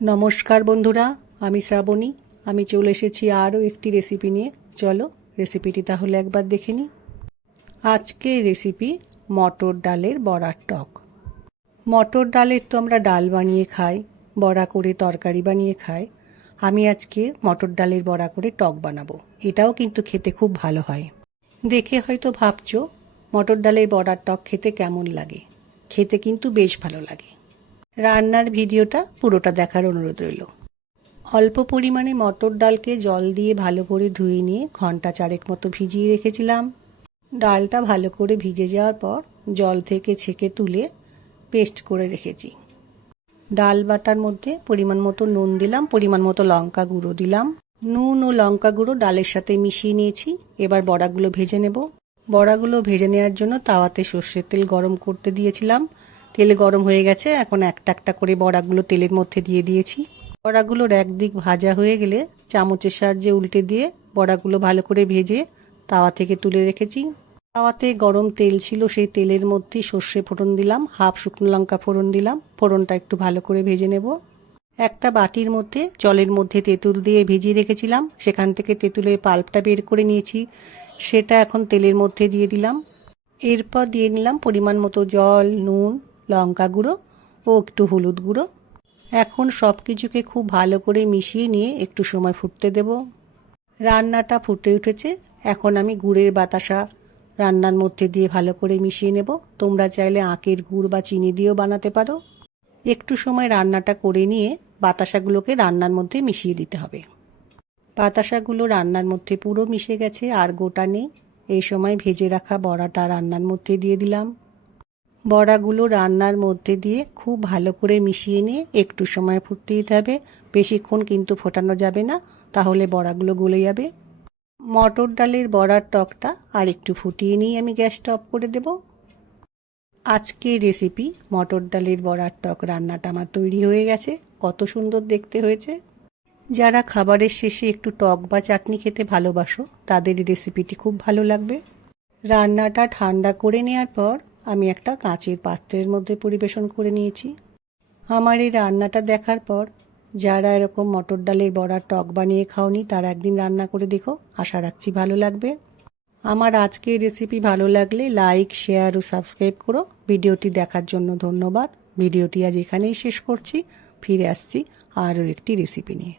নমস্কার বন্ধুরা, আমি শ্রাবণী। আমি চলে এসেছি আরও একটি রেসিপি নিয়ে। চলো রেসিপিটি তাহলে একবার দেখে নিই। আজকের রেসিপি মটর ডালের বড়ার টক। মটর ডালের তো আমরা ডাল বানিয়ে খাই, বড়া করে তরকারি বানিয়ে খাই। আমি আজকে মটর ডালের বড়া করে টক বানাবো। এটাও কিন্তু খেতে খুব ভালো হয়। দেখে হয়তো ভাবছো মটর ডালের বড়ার টক খেতে কেমন লাগে। খেতে কিন্তু বেশ ভালো লাগে। রান্নার ভিডিওটা পুরোটা দেখার অনুরোধ রইল। অল্প পরিমাণে মটর ডালকে জল দিয়ে ভালো করে ধুয়ে নিয়ে ঘন্টা চারেক মতো ভিজিয়ে রেখেছিলাম। ডালটা ভালো করে ভিজে যাওয়ার পর জল থেকে ছেঁকে তুলে পেস্ট করে রেখেছি। ডাল বাটার মধ্যে পরিমাণ মতো নুন দিলাম, পরিমাণ মতো লঙ্কা গুঁড়ো দিলাম। নুন ও লঙ্কা গুঁড়ো ডালের সাথে মিশিয়ে নিয়েছি। এবার বড়াগুলো ভেজে নেব। বড়াগুলো ভেজে নেওয়ার জন্য তাওয়াতে সর্ষের তেল গরম করতে দিয়েছিলাম। তেল গরম হয়ে গেছে, এখন একটা একটা করে বড়াগুলো তেলের মধ্যে দিয়ে দিয়েছি। বড়াগুলোর একদিক ভাজা হয়ে গেলে চামচের সাহায্যে উল্টে দিয়ে বড়াগুলো ভালো করে ভেজে তাওয়া থেকে তুলে রেখেছি। তাওয়াতে গরম তেল ছিল, সেই তেলের মধ্যে সর্ষে ফোড়ন দিলাম, হাফ শুকনো লঙ্কা ফোড়ন দিলাম। ফোড়নটা একটু ভালো করে ভেজে নেব। একটা বাটির মধ্যে জলের মধ্যে তেঁতুল দিয়ে ভিজিয়ে রেখেছিলাম, সেখান থেকে তেঁতুলের পাল্পটা বের করে নিয়েছি, সেটা এখন তেলের মধ্যে দিয়ে দিলাম। এরপর দিয়ে নিলাম পরিমাণ মতো জল, নুন, লঙ্কা গুঁড়ো ও একটু হলুদ গুঁড়ো। এখন সব কিছুকে খুব ভালো করে মিশিয়ে নিয়ে একটু সময় ফুটতে দেব। রান্নাটা ফুটে উঠেছে। এখন আমি গুড়ের বাতাসা রান্নার মধ্যে দিয়ে ভালো করে মিশিয়ে নেব। তোমরা চাইলে আখের গুড় বা চিনি দিয়েও বানাতে পারো। একটু সময় রান্নাটা করে নিয়ে বাতাসাগুলোকে রান্নার মধ্যে মিশিয়ে দিতে হবে। বাতাসাগুলো রান্নার মধ্যে পুরো মিশে গেছে, আর গোটা নেই। এই সময় ভেজে রাখা বড়াটা রান্নার মধ্যে দিয়ে দিলাম। বড়াগুলো রান্নার মধ্যে দিয়ে খুব ভালো করে মিশিয়ে নিয়ে একটু সময় ফুটতে দিতে হবে। বেশিক্ষণ কিন্তু ফোটানো যাবে না, তাহলে বড়াগুলো গলে যাবে। মটর ডালের বড়ার টকটা আর একটু ফুটিয়ে নিয়ে আমি গ্যাসটা অফ করে দেব। আজকের রেসিপি মটর ডালের বড়ার টক রান্নাটা আমার তৈরি হয়ে গেছে। কত সুন্দর দেখতে হয়েছে। যারা খাবারের শেষে একটু টক বা চাটনি খেতে ভালোবাসো, তাদের রেসিপিটি খুব ভালো লাগবে। রান্নাটা ঠান্ডা করে নেওয়ার পর আমি একটা কাঁচের পাত্রের মধ্যে পরিবেশন করে নিয়েছি। আমার এই রান্নাটা দেখার পর যারা এরকম মটর ডালের বড়ার টক বানিয়ে খাওনি, তারা একদিন রান্না করে দেখো। আশা রাখছি ভালো লাগবে। আমার আজকের রেসিপি ভালো লাগলে লাইক, শেয়ার ও সাবস্ক্রাইব করো। ভিডিওটি দেখার জন্য ধন্যবাদ। ভিডিওটি আজ এখানেই শেষ করছি। ফিরে আসছি আরও একটি রেসিপি নিয়ে।